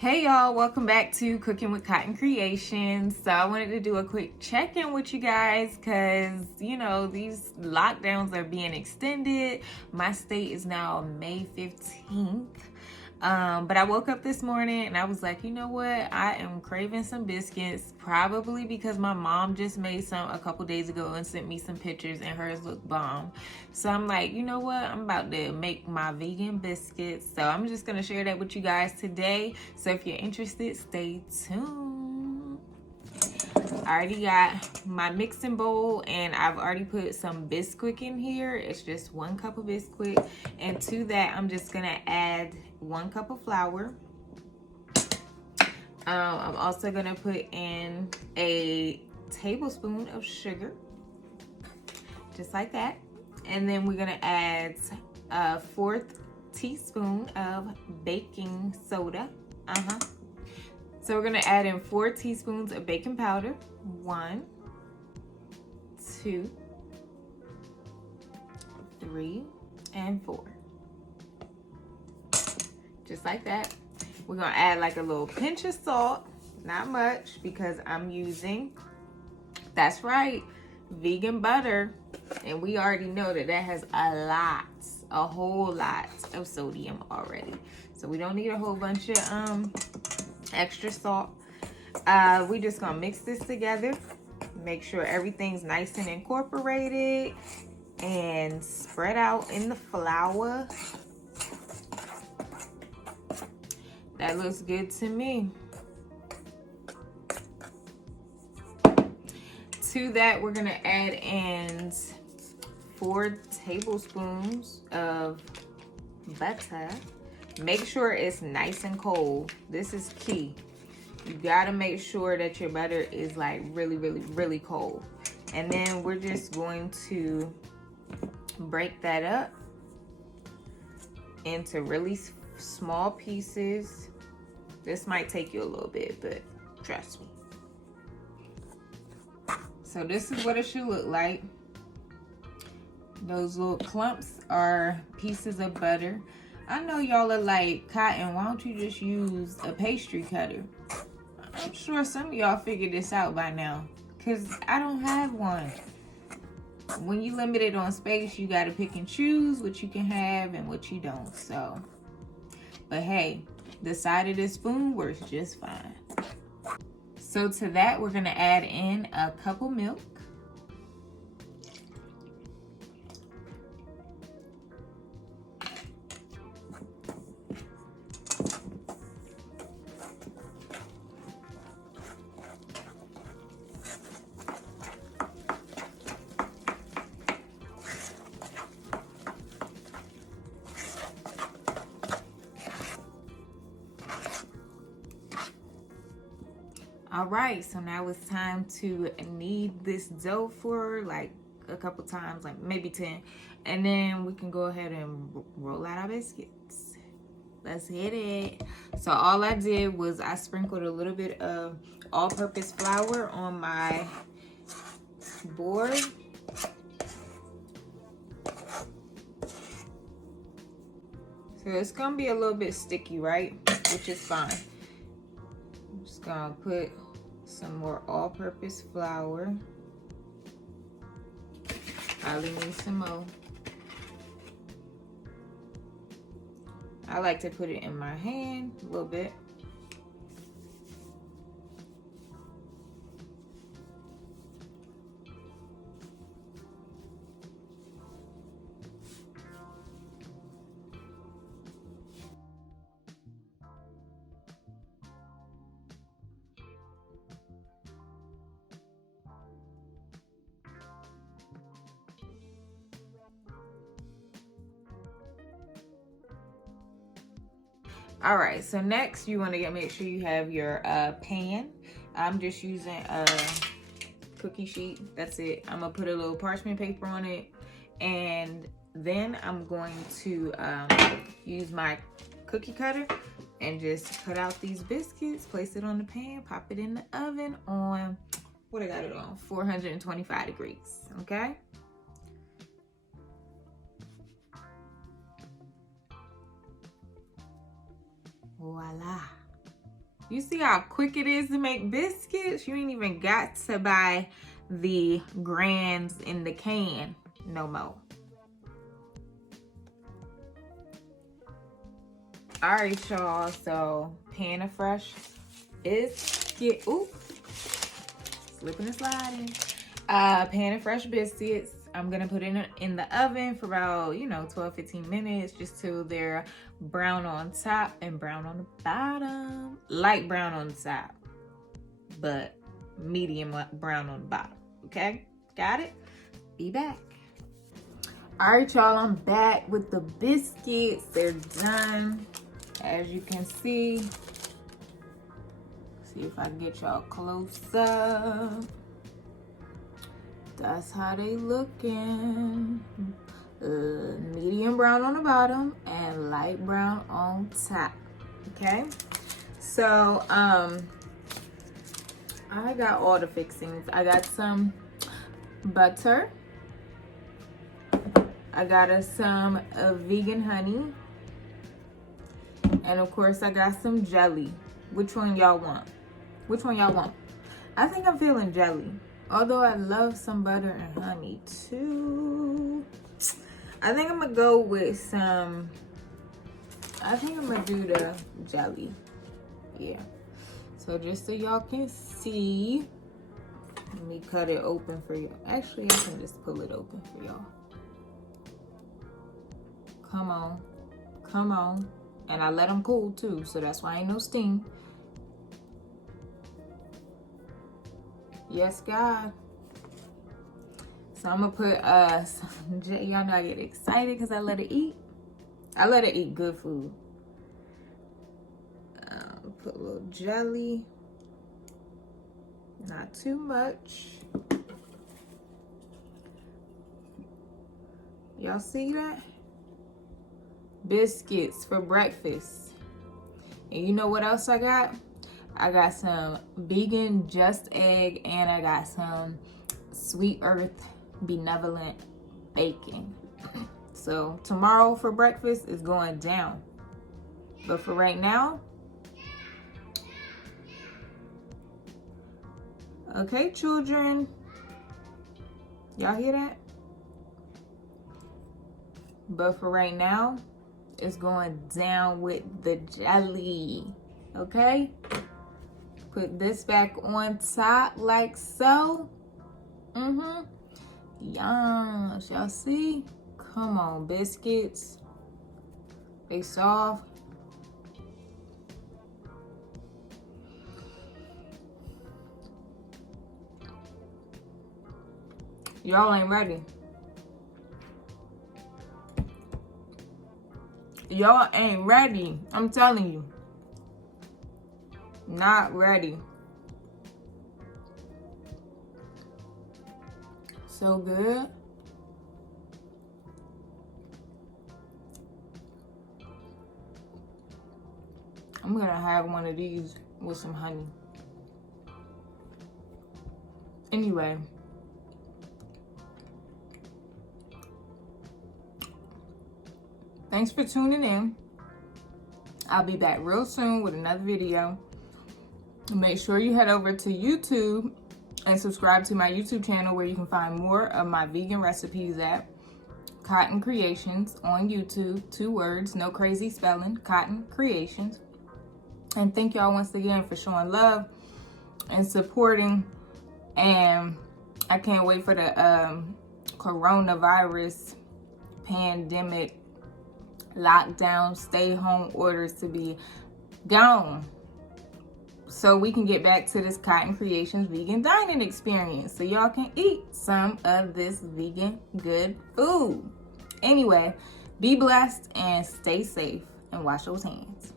Hey y'all, welcome back to Cooking with Cotton Creations. So I wanted to do a quick check-in with you guys because, these lockdowns are being extended. My state is now May 15th. But I woke up this morning and I was like, you know what? I am craving some biscuits, probably because my mom just made some a couple days ago and sent me some pictures and hers look bomb. So I'm like, you know what? I'm about to make my vegan biscuits. So I'm just going to share that with you guys today. So if you're interested, stay tuned. I already got my mixing bowl and I've already put some Biscuit in here. It's just 1 cup of Biscuit, and to that I'm just gonna add 1 cup of flour. I'm also gonna put in a tablespoon of sugar, just like that, and then we're gonna add a 1/4 teaspoon of baking soda. So we're gonna add in 4 teaspoons of baking powder. 1, 2, 3, and 4. Just like that. We're gonna add like a little pinch of salt, not much, because I'm using, that's right, vegan butter. And we already know that that has a whole lot of sodium already. So we don't need a whole bunch of extra salt. We just gonna mix this together, make sure everything's nice and incorporated and spread out in the flour. That looks good to me. To that, we're gonna add in 4 tablespoons of butter. Make sure it's nice and cold. This is key. You gotta make sure that your butter is like really cold. And then we're just going to break that up into really small pieces. This might take you a little bit, but trust me. So this is what it should look like. Those little clumps are pieces of butter. I know y'all are like, Cotton, why don't you just use a pastry cutter? I'm sure some of y'all figured this out by now, because I don't have one. When you limited on space, you got to pick and choose what you can have and what you don't. So, but hey, the side of this spoon works just fine. So to that, we're going to add in a cup of milk. All right, so now it's time to knead this dough for like a couple times, like maybe 10, and then we can go ahead and roll out our biscuits. Let's hit it. So all I did was I sprinkled a little bit of all-purpose flour on my board. So it's gonna be a little bit sticky, right? Which is fine. I'm just gonna put some more all-purpose flour. Probably need some more. I like to put it in my hand a little bit. All right, so next you want to make sure you have your pan. I'm just using a cookie sheet. That's it. I'm gonna put a little parchment paper on it, and then I'm going to use my cookie cutter and just cut out these biscuits, place it on the pan, pop it in the oven on, what I got it on, 425 degrees, okay? Voila. You see how quick it is to make biscuits? You ain't even got to buy the grands in the can no more. All right, y'all, so pan of fresh biscuit. Ooh, slipping and sliding. Pan of fresh biscuits. I'm gonna put it in the oven for about, 12-15 minutes, just till they're brown on top and brown on the bottom. Light brown on the top, but medium brown on the bottom. Okay, got it? Be back. All right, y'all, I'm back with the biscuits. They're done, as you can see. See if I can get y'all close up. That's how they looking. Medium brown on the bottom and light brown on top. Okay, so I got all the fixings. I got some butter. I got us some vegan honey. And of course I got some jelly. Which one y'all want? Which one y'all want? I think I'm feeling jelly. Although I love some butter and honey too. I think I'm gonna go with some, I think I'm gonna do the jelly. Yeah. So just so y'all can see, let me cut it open for you. Actually, I can just pull it open for y'all. Come on, come on. And I let them cool too, so that's why ain't no steam. Yes, God. So I'm gonna put y'all know I get excited because I let it eat. I let it eat good food. Put a little jelly. Not too much. Y'all see that? Biscuits for breakfast. And you know what else I got? I got some vegan just egg, and I got some Sweet Earth benevolent bacon. So tomorrow for breakfast is going down. But for right now, okay, children, y'all hear that? But for right now, it's going down with the jelly. Okay? Put this back on top like so. Yes, y'all see? Come on, biscuits. They soft. Y'all ain't ready. Y'all ain't ready. I'm telling you. Not ready. So good. I'm gonna have one of these with some honey. Anyway. Thanks for tuning in. I'll be back real soon with another video. Make sure you head over to YouTube and subscribe to my YouTube channel, where you can find more of my vegan recipes at Cotton Creations on YouTube. 2 words, no crazy spelling, Cotton Creations. And thank y'all once again for showing love and supporting. And I can't wait for the coronavirus pandemic lockdown, stay home orders to be gone, so we can get back to this Cotton Creations vegan dining experience, so y'all can eat some of this vegan good food. Anyway, be blessed and stay safe and wash those hands.